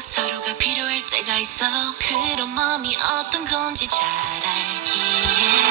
서로가 필요할 때가 있어. 그런 마음이 어떤 건지 잘 알기에.